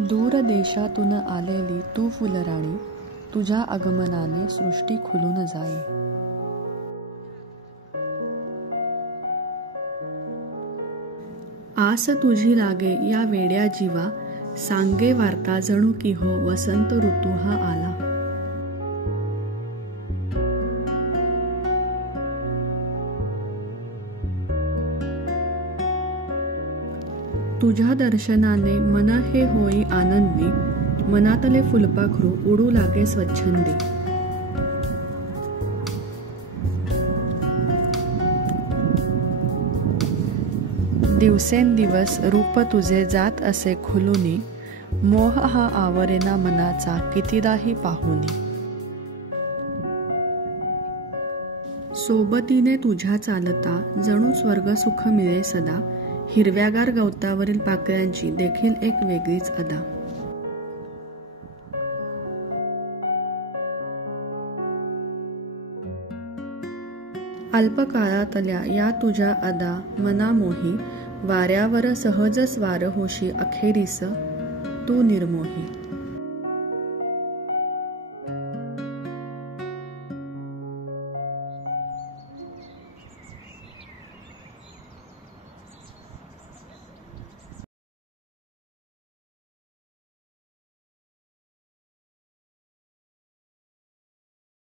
दूर देशातून आलेली तू फुलराणी, तुझ्या आगमनाने सृष्टी खुलून जाई। आस तुझी लागे या वेड्या जीवा, सांगे वार्ता जणू की हो वसंत ऋतू हा आला। तुझ्या दर्शनाने मन हे होई आनंदी, मनातले फुलपाखरू उडू लागे स्वच्छंदी। दिवसेंदिवस रूप तुझे जात असे खुलूनी, मोह हा आवरेना मनाचा कितीदाही पाहुनी। सोबतीने तुझ्या चालता जणू स्वर्ग सुख मिळे सदा, हिरव्यागार गवतावरील पाकळ्यांची देखील एक वेगळीच अदा। अल्पकाळातल्या या तुझ्या अदा मना मोही, वाऱ्यावर सहज स्वार होशी अखेरीस तू निर्मोही।